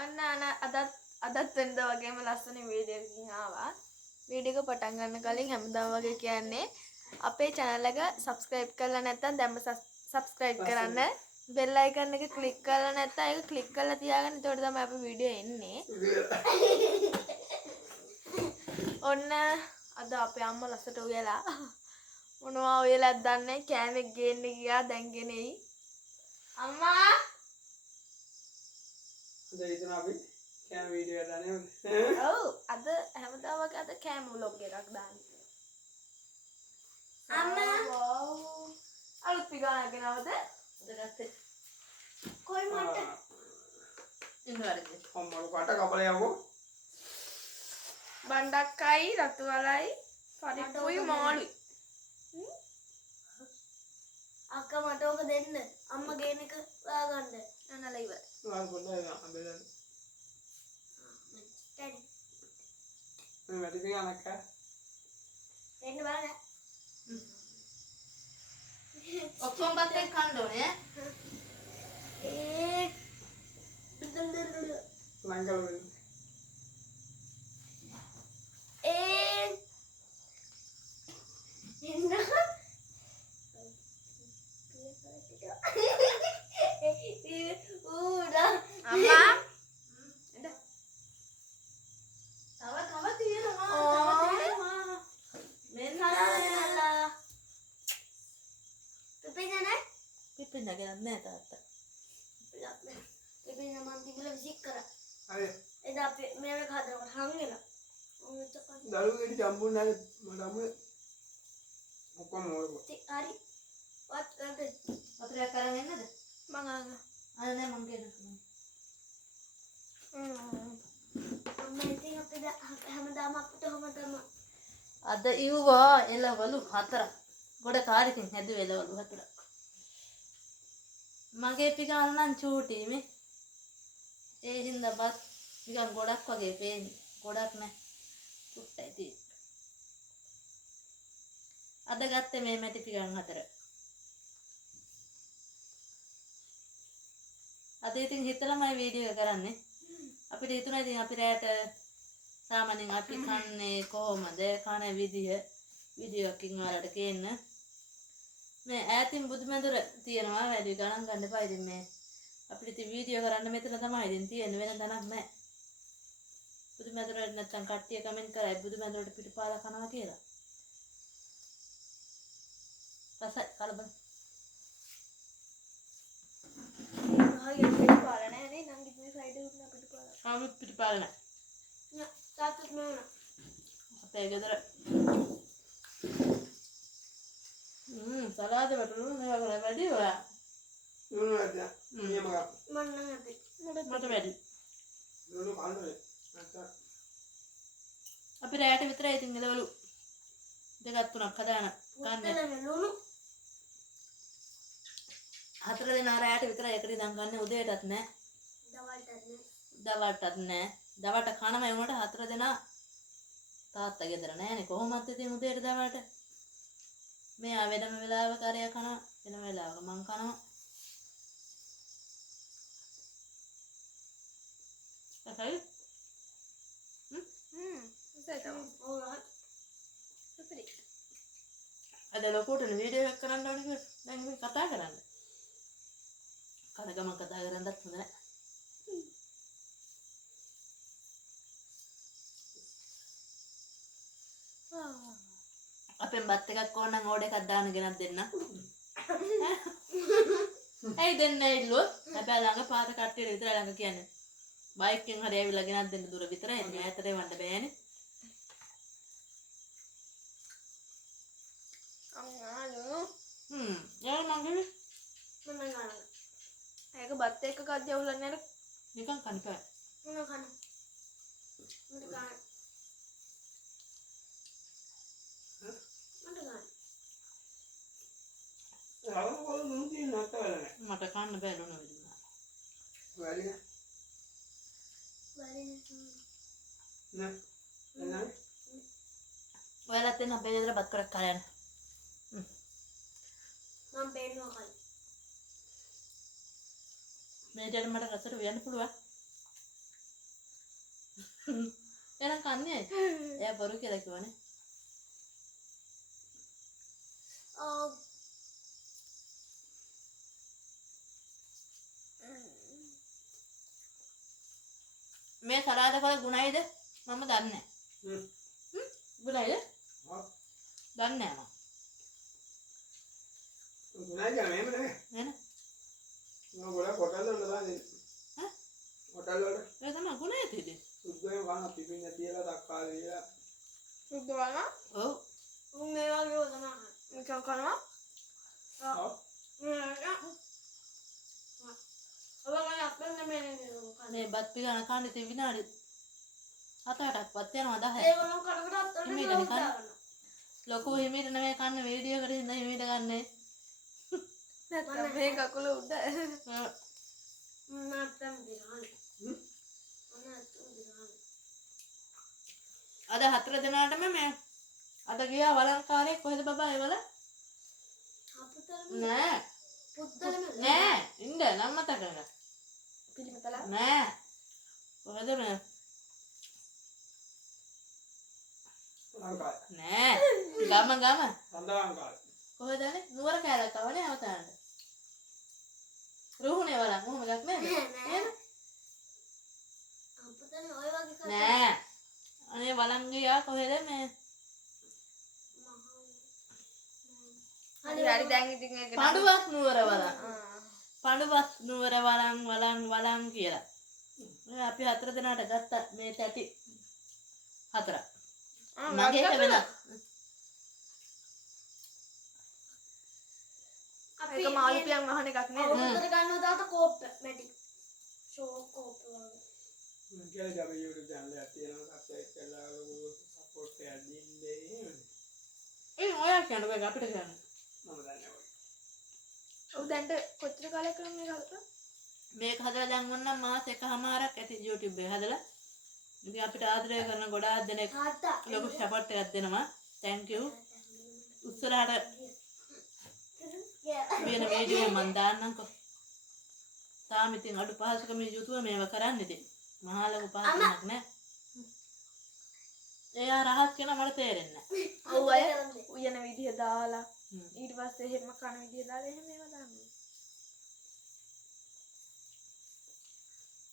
අන්න අදත් වෙනද වගේම ලස්සන වීඩියෝ එකකින් ආවා. වීඩියෝ එක පටන් ගන්න කලින් හැමදාම වගේ කියන්නේ අපේ channel එක subscribe කරලා නැත්නම් දැම්ම subscribe කරන්න. bell icon එක click කරලා නැත්නම් ඒක click කරලා තියාගන්න. එතකොට තමයි අපේ වීඩියෝ එන්නේ. ඔන්න අද අපේ අම්මා ලස්සට උයලා මොනවා උයලාද දන්නේ කෑමක් ගේන්න ගියා දැන් ගෙනෙයි. අම්මා දෙයිතුන අපි කෑම වීඩියෝ එක දාන්නේ. ඔව් අද හැමදාම වගේ අද කෑම vlog එකක් දාන්නේ. අම්මා වව් අලුත් පිගානක් ගෙනවද? අද ගත්තේ. කොයි මට? ඉන්නවද? අම්මලු කට කපලා යවෝ. බණ්ඩක්කයි රතු වලයි පරිප්පුයි මාළුයි. අක්කා මට ඕක දෙන්න. අම්මා ගේන එක වාගන්න. අනලා ඉවර. වාල් පොඩ්ඩක් අඹලන්න. දැන් මේ වැඩි පිගානක් කා. දෙන්න බලන්න. ඔක්කොම බත් කන්න ඕනේ. ඒ ලංකල වෙන්න. ඒ එන්න ඌඩා අම්මා එන්න. තව තියෙනවා. මෙන්න නලා පිපිනනේ පිපින්නගෙන නැහැ තාත්තා. පිපින මම තිබුණ විසික් කරා. හරි. එදා අපි මේක හදනකොට හංගෙලා. දරුවෙට ජම්බුන් නැහැ මට අම්මේ. ඔක්කොම මොකද? හරි. වත් කරද? වතුරක් අරන් එන්නද? මං අරන්. අනේ මං කියනවා. අම්මා ඉතින් අපි හැමදාම අපිට ඔහම තමයි. අද ඉව්වා එළවලු 4ක්. ගොඩ කාරිකින් හැදුවේ එළවලු 4ක්. මගේ පිටාන නම් චූටි මේ. ඒ හින්දා බත් නිකන් ගොඩක් වගේ පේන්නේ. ගොඩක් නැහැ. චුට්ටයි තියෙන්නේ. අද ගත්තේ මේ මැටි පිටාන 4. අද ඉතින් හිතලාමයි වීඩියෝ එක කරන්නේ. අපිට හිතුණා ඉතින් අපි රැයට සාමාන්‍යයෙන් අපි කන්නේ කොහොමද කන විදිය වීඩියෝ එකකින් ඔයාලට කියන්න. මේ ඈතින් බුදුමැදුර තියෙනවා වැඩි ගණන් ගන්න එපා. ඉතින් මේ අපිට ඉතින් වීඩියෝ කරන්න මෙතන තමයි ඉතින් තියෙන්නේ වෙන තැනක් නැහැ. බුදුමැදුරට නැත්තම් කට්ටිය කමෙන්ට් කරයි බුදුමැදුරට පිටුපාලා කනවා කියලා. රසයි කලබල. ආයෙත් පිටුපාලා නැහැ නේ නංගිගේ සයිඩ් එක උඩ පිටුපාලා. කවුරුත් පිටුපාලා නැහැ. නෑ තාත්තත් නෝන. අපේ ගෙදර සලාද වටුණු මේවා කරලා වැඩි ඔයා. නුනු වැඩි. නියම ගා. මන්න නැති. මට වැඩි. නුනු කන්නේ. නැත්නම් අපි රැයට විතරයි ඉතින් එළවලු දෙකක් තුනක් හදාන ගන්න. පුත්තලම ලුණු 4 දෙනා රැයට විතරයි එකට ඉඳන් ගන්න උදේටත් නෑ. දවල්ටත් නෑ. දවල්ට කනම වුණාට 4 දෙනා තාත්තා ගෙදර නෑනේ. කොහොමද ඉතින් උදේට දවල්ට මෙයා වෙනම වෙලාවක අරයා කනවා වෙනම වෙලාවක මං කනවා. හරි. අද ලොකුට වීඩියෝ එකක් කරන්න ඕනේ කියලා දැන් මේ කතා කරන්න. කඩගම කතා කරන්නත් හොඳ නැහැ. අපෙන් බත් එකක් ඕන නම් ඕඩ එකක් දාන්න ගෙනත් දෙන්න. ඇයි දෙන්නේ ඉල්ලුව? හැබැයි ළඟ පාත කට්ටියට විතරයි ළඟ කියන්නේ. බයික් එකෙන් හරි ඇවිල්ලා ගෙනත් දෙන්න දුර විතරයි. එන්නේ ඈතට එවන්න බෑනේ. අම්මාලු. යාර මං මන්න ගන්න. ඒක බත් එක්ක කද්ද යවුලන්නේ නැහැ. නිකන් කන්පා. මන්න කන. මට ගන්න. මට ගන්න. ආවම කොහොමද නුනු තියෙන්නේ නැත්නම් වැඩ මට කන්න බෑ ලුණු විදුනා. වැඩි නෑ. නෑ. ඔයාලත් එන්න අපේ ගෙදර බත් කරක් කාලා යන්න. මම බේනවා කලින්. මේ දෙන්න මට රසට වෙන්න පුළුවන්. එහෙනම් කන්නේ එයා බොරු කියලා කිව්වනේ. මේ සලාද කොළ ගුණයිද මම දන්නේ නැහැ. ගුණයිද? ආ දන්නේ නැහැ ගුණයි කියලා මෙහෙම නෙමෙයි. මම. මම ගොඩක් හොටල් වල දාන්නේ. ඈ? හොටල් වල ඒ තමයි ගුණයි තියෙන්නේ. සුද්ධයෙන් කන පිපින්න තියලා තක්කාලි දීලා. සුද්ධ වලම ඔව්. මේ වගේ තමයි. නිකන් කනවා. ආ මේ බත් පිළිගන්න කන්න ඉතින් විනාඩි 7-8ක්වත් යනවා 10. ඒගොල්ලෝ කඩකට අත්තට හිමීට ගලවලා නිකන්. දානවා. ලොකු හිමීට නෙමෙයි කන්න වීඩියෝ එකට ඉඳන් හිමීට ගන්නේ. නැත්තම් මේ කකුල උඩ. නැත්තම් දිරානේ. නැත්තම් දිරානේ. අද 4 දෙනාටම මේ අද ගියා වලංකාරයේ කොහෙද බබා ඒවල? අපුතරම නෑ. පුත්තලම නෑ. ඉන්න නම් මතක කරගන්න. පිළිමතලා. නෑ. කොහෙද මේ? ලංකාවේ. නෑ. ගම. සඳලංකාවේ. කොහෙදනේ? නුවර කෑල්ලක් ආවනේ අවතාරන්න. රුහුණේ වලක් මොහොම එකක් නේද? එහෙම? අපුතරම ඔය වගේ කතා නෑ. අනේ වලං ගියා කොහෙද මේ? හරි හරි දැන් ඉතින් ඒක පඬුවක් නුවර වලක්. ආ. පඬුවක් නුවර වලං කියලා. මේ අපි 4 දෙනාට ගත්ත මේ තැටි 4. මගේ එක වෙනස්. අපි ඒක මාළුපියන් වහන එකක් නේද? අවුරුද්දට ගන්නවා දාත කෝප්ප මැටි. ෂෝ කෝප්ප වගේ. මම කියලා අපි YouTube channel එකක් තියෙනවා සබ්ස්ක්‍රයිබ් කරලා සපෝට් එකක් දෙන්නේ. ඒ ඔයා කියන්නේ ඔය අපිට කියන්නේ. මම දන්නේ ඔය. ඔව් දැන්ට කොච්චර කාලයක් කරන් මේක හදලා? මේක හදලා දැන් වුණා මාස එකමාරක් ඇති YouTube එක හදලා. ඉතින් අපිට ආදරය කරන ගොඩාක් දෙනෙක් තාත්තා ලොකු සපෝට් එකක් දෙනවා. thank you. උස්සරහට වෙන වීඩියෝ මන් දාන්නම්කෝ. තාම ඉතින් අඩු පහසුකම YouTube මේව කරන්න ඉතින්. මහා ලොකු පහසුකමක් නෑ. එයා රහස් කියන මට තේරෙන්නේ නෑ. ඔව් අය උයන විදිය දාලා ඊට පස්සේ එහෙම කන විදිය දාලා එහෙම ඒවා දානවා.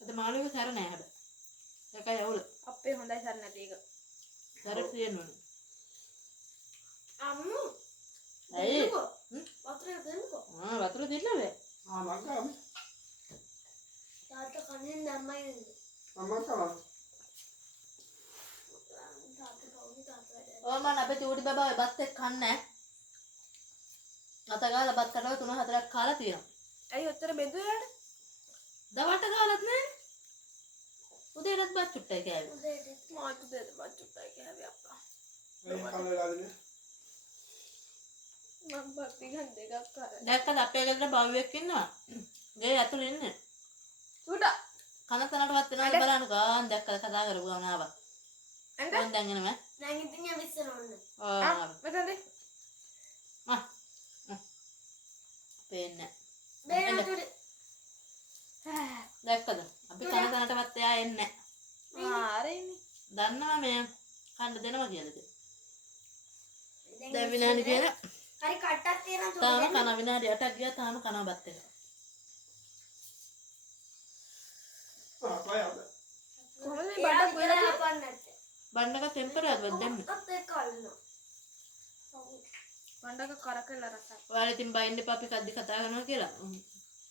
අද මාළුවේ සැර නෑ හැබැයි. ඒකයි අවුල. අපේ හොඳයි සර නැති එක. සැර තියෙනවනේ. අම්මු ඇයි? වතුර දෙන්නකෝ. වතුර දෙන්න බෑ. ආ මග්ගා තාත්තා කන්නේ ධර්මයි දෙන්නේ. මම තමයි. තාත්තා කවුද තාත්තා ඔය මන් අපේ චූටි බබා ඔය බත් එක්ක කන්නේ අත ගාලා බත් කඩව 3-4ක් කාලා තියෙනවා. ඇයි ඔච්චර බෙදුවාට? දවල්ට කාලත් නෑ. උදේටත් බත් චුට්ටයි කෑවේ. උදේට මාතු දෙද බච්චුට්ටයි කෑවේ අප්පා. මේ කල්ල ගාලා මම බත් ගන්න දෙකක් කරා. දැක්කද අපේ ගෙදර බව්වෙක් ඉන්නවා. ගේ ඇතුළේ ඉන්නේ. චුටා. කන තනටවත් වෙනවද බලන්න ගාන් දැක්කද කතා කරපු ගමන් ආවා. ඇන්ද? මම දැන් එනවා. දැන් ඉතින් යවිස්සන ඕන. මෙතනද? පේන්නේ බේන තුඩ දැක්කද? අපි කන තනටවත් එයා එන්නේ ආරෙන්නේ. දන්නවා මේ කන්න දෙනවා කියලා ඉතින්. දැන් විනාඩි කියන හරි කට්ටක් තියෙනවා තුඩ. තාම කන විනාඩි 8ක් ගියා තාම කනවා බත් එක. ආ කොහොමද? කොහොමද මේ එයා බඩ කොහෙද? හපන්නත්. බණ්ඩක ටෙම්පරේචර් දෙන්න. අත් එක්ක අල්ලනවා. බණ්ඩක කරකලා රසයි. ඔයාලා ඉතින් බයින්ඩ් එපා අපි කද්දි කතා කරනවා කියලා.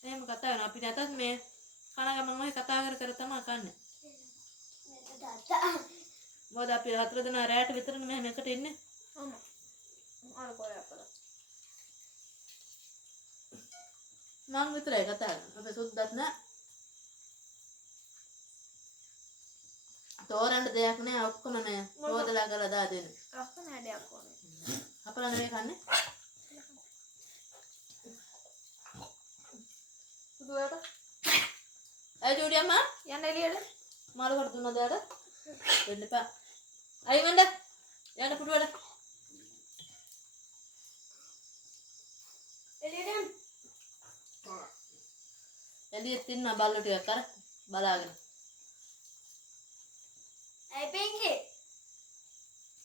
එහෙම කතා කරනවා. අපි නැතත් මේ කන ගමන් ඔය කතා කර තමයි කන්නේ. මේක තාත්තා. මොකද අපි 4 දෙනා රැයට විතරනේ මෙහෙම එකට ඉන්නේ. ඔන්න. ආර කොහෙ අපල. මං විතරයි කතා කරන්නේ. අපේ සුද්දත් නෑ. තෝරන්න දෙයක් නෑ ඔක්කොම නෑ. හොදලා කරලා දා දෙන්න. ලස්සන හැඩයක් ඕනේ. අපලා නෙවෙයි කන්නේ. සුදුවට ඇයි ජූඩි අම්මා? යන්න එළියට. මාළු කට දුන්නද යාට? දෙන්න එපා. අයි මණ්ඩ. යන්න පුටුවට. එළියට එළියෙත් ඉන්න බල්ලෝ ටිකක් අර බලාගෙන. ඇයි පින්කි?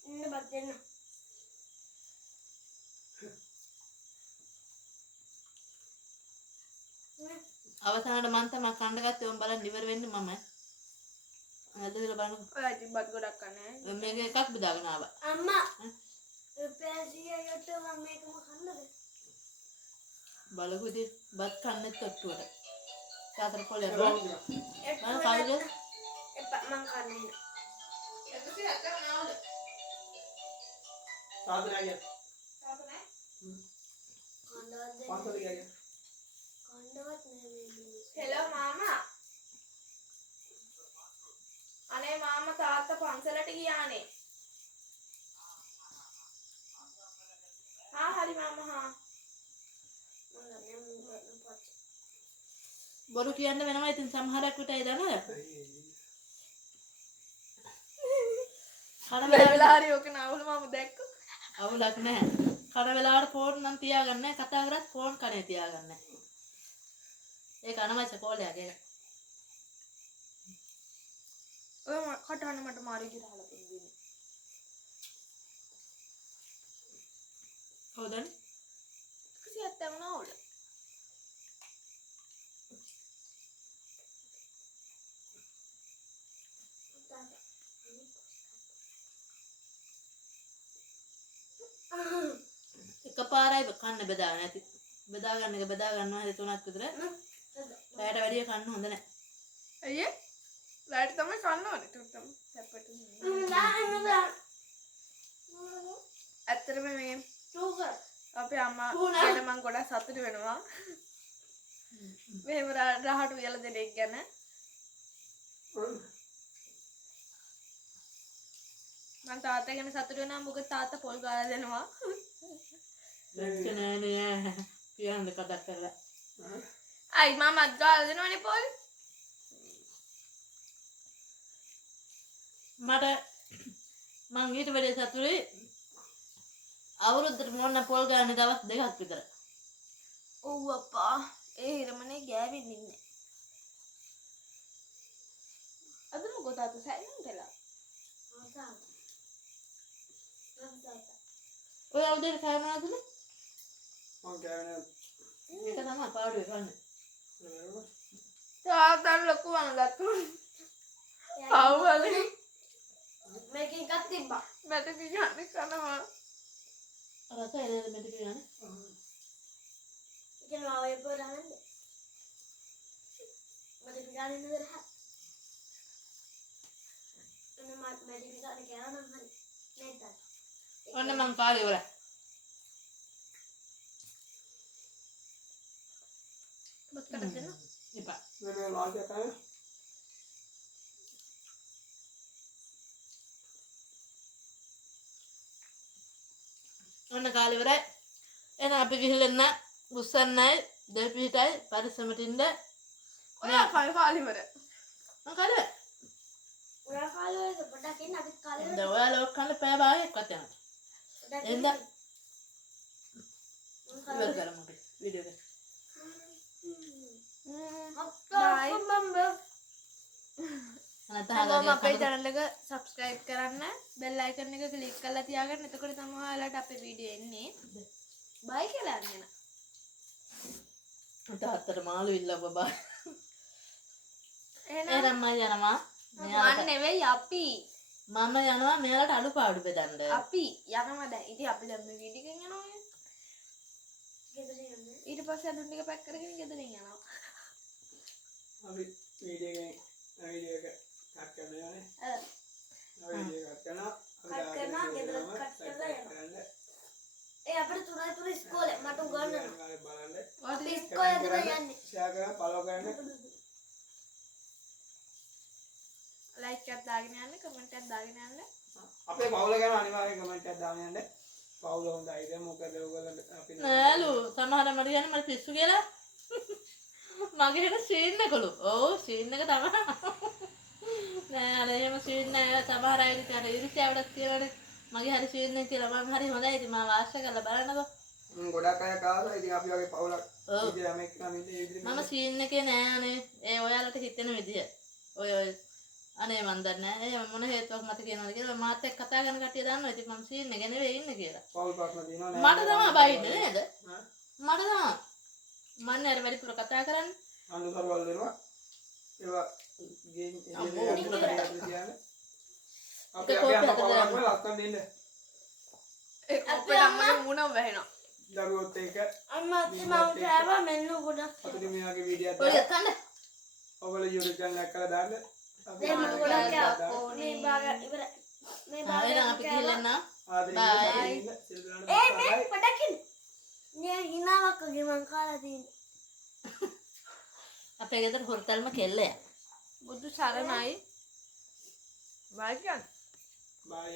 ඉන්න බත් දෙන්න. අවසානට මං තමයි කන්න ගත්තේ උන් බලන්න ඉවර වෙන්න මම. අද විතර බලන්න ඔය ඉතින් බත් ගොඩක් කන්නේ. මේක එකක් බෙදාගෙන ආවා. අම්මා රුපියල් 100කට මම මේකම කන්නද? බලකෝ ඉතින් බත් කන්නෙත් ඔට්ටුවට. තාතර කොලේ ඒක බලන්න. ඕක. මම කාලේ එපා මං කන්නේ. සාදනය ගියා. කන්නවත් දෙන්න. පන්සල ගියා. කන්නවත් නෙමෙයි. හෙලෝ මාමා. අනේ මාමා තාත්තා පන්සලට ගියානේ. හරි මාමා හා. මම ගන්නේ මම පොත්. බොරු කියන්න වෙනවා ඉතින් සමහරක් විට ඒ දන්නවද? කන වෙලා හරි ඔක නවුල මම දැක්කා. අවුලක් නැහැ. කන වෙලාවට ෆෝන් නම් තියාගන්න නැහැ. කතා කරත් ෆෝන් කනේ තියාගන්න නැහැ. ඒක අනවශ්‍ය කෝලයක් ඒක. ඔය කටහඬ මට මාරි ගිරහලා තිබුණේ. හොදන්නේ? කිසියක් තවුණා උල. එකපාරයි කන්න බෙදාගෙන නැති. බෙදා ගන්න එක බෙදා ගන්නවා හරි 3ක් විතර. රැයට වැඩිය කන්න හොඳ නැහැ. අයියේ ලයිට් තමයි කන්න ඕනේ තුත්තම සැපට. ඇත්තටම මේ සුගර්. අපේ අම්මා ගැන මම ගොඩක් සතුටු වෙනවා. මෙහෙම රහට වියලා දෙන එක ගැන. මම තාත්තා ගැන සතුටු වෙනවා මොකද තාත්තා පොල් ගාලා දෙනවා. දැක්ක නෑ නේ. කියන්න කතා කරලා. අයි මමත් ගාලා දෙනවනේ පොල්. මට මං ඊට වැඩි සතුටුයි. අවුරුද්දට මොන්න පොල් ගන්න දවස් 2ක් විතර. ඔව් අප්පා. ඒ හිරමනේ ගෑවෙන්නේ නැහැ. අද මොකද තාත්තා සයිලන්ට් වෙලා? ඔය අවුරුද්දේ කෑ මොනවද? මං කෑවේ ඒක තමයි පාඩුවේ කන්නේ. නෑ. තාත්තා ලොකු වණගත්තු. අවුවලේ මේක එකක් තිබ්බා. මට කියන්නේ කනවා. රස එනද මෙතන කියන්නේ? ඉතින් ආවේ පොරහන්න. මට පිටාරින් නේද රහ. එන්න මට මැඩි පිටාරින් ගෑවනම් හරි. නේද? ඔන්න මං කාලේ ඉවරයි. බත් කඩ දෙන්න. එපා. මේ ලාජ කෑ. ඔන්න කාලේ ඉවරයි. එහෙනම් අපි ගිහින් එන්න උස්සන්නයි දෙපිටයි පරිස්සමට ඉන්න. ඔයා කාලේ ඉවර. මං කාලේ. ඔයා කාලේ වලද පොඩක් ඉන්න අපි කාලේ වලද දැන් ඔයාලා ඔක් කන්න පැය භාගයක්වත් යනවා. පොඩක් එන්න ඉන්න. ඉවර කරමු අපි වීඩියෝ එක. බයි. නැත්නම් අපේ channel එක subscribe කරන්න bell icon එක click කරලා තියාගන්න. එතකොට තමයි ඔයාලට අපේ වීඩියෝ එන්නේ. බයි කියලා අරගෙන. තාත්තට මාළු ඉල්ල බබා. එහෙනම් එහෙනම් මම යනවා. මන් නෙවෙයි අපි. මම යනවා මෙයාලට අඩුපාඩු බෙදන්න. අපි යනවා දැන්. ඉතින් අපි දැන් මේ වීඩියෝ එකෙන් යනවා. ගෙදර යන්නේ. ඊට පස්සේ අඳුන් ටික පැක් කරගෙන ගෙදරින් යනවා. අපි වීඩියෝ එක කට් කරනවා නේ. වීඩියෝ කට් කරනවා. කට් කරනවා ගෙදර කට් කරලා යනවා. ඒ අපිට 3 ඉස්කෝලේ මට උගන්වනවා. බලන්න. අපි ඉස්කෝලේ තමයි යන්නේ. ෂෙයා කරලා ෆලෝ කරන්න. ලයික් එකක් දාගෙන යන්න, කමෙන්ට් එකක් දාගෙන යන්න. අපේ පවුල ගැන අනිවාර්යෙන් කමෙන්ට් එකක් දාන්න යන්න. පවුල හොඳයිද මොකද ඔයගොල්ලෝ අපි නෑලු සමහර මට කියන්නේ මට පිස්සු කියලා. මගේ හෙට සීන් එකලු. ඔව් සීන් එක තමයි. නෑ අර එහෙම සීන් නෑ සමහර අය ඉතින් ඉරිසියාවටත් කියලානේ. මගේ හරි සීන් එක කියලා මම හරි හොඳයි ඉතින් මම වාස්ත කරලා බලන්නකෝ. ගොඩක් අය කාලා ඉතින් අපි වගේ පවුලක් ඔව්. ඉතින් මේක නම් ඉතින් මම සීන් එකේ නෑනේ. ඒ ඔයාලට හිතෙන විදිය. ඔය අනේ මන් දන්නේ නැහැ. ඒ මොන හේතුවක් මත කියනවද කියලා මාත් එක්ක කතා කරන කට්ටිය දන්නවා. ඉතින් මම සීන් එක නෙවෙයි ඉන්නේ කියලා. පවුල් ප්‍රශ්න තියෙනවා මට තමයි බයින්නේ නේද? ඈ මට තමයි. මන්නේ අර වැඩිපුර කතා කරන්නේ. අනුතරවල් දෙනවා ඒවා ගේම් අම්මෝ. එළියට කියන්නේ අපේ අම්මා පවරක් වල ලස්සන දෙන්න ඒ කොප්පේ අම්මගේ මූණම වැහෙනවා. දරුවොත් එක අම්මා අත්ති මම කෑවා මෙන්න ගොඩක් අතුරු මෙයාගේ වීඩියෝ ඔය එකක් ගත්තන්න. ඔයගොල්ලෝ YouTube channel එක කරලා දාන්න අපි දැන් මට ගොඩක් කෑවා ඕනේ. මේ භාග ඉවර මේ භාග එහෙනම් අපි ගිහින් එන්න. ආදරේ ඉන්න සිල්දාන මේ පොඩකින් නේ හිනාවක් වගේ මං කාලා තියෙන්නේ අපේ ගෙදර හොරතල්ම කෙල්ලය. බුදු සරණයි. වාක්‍යන්. බාය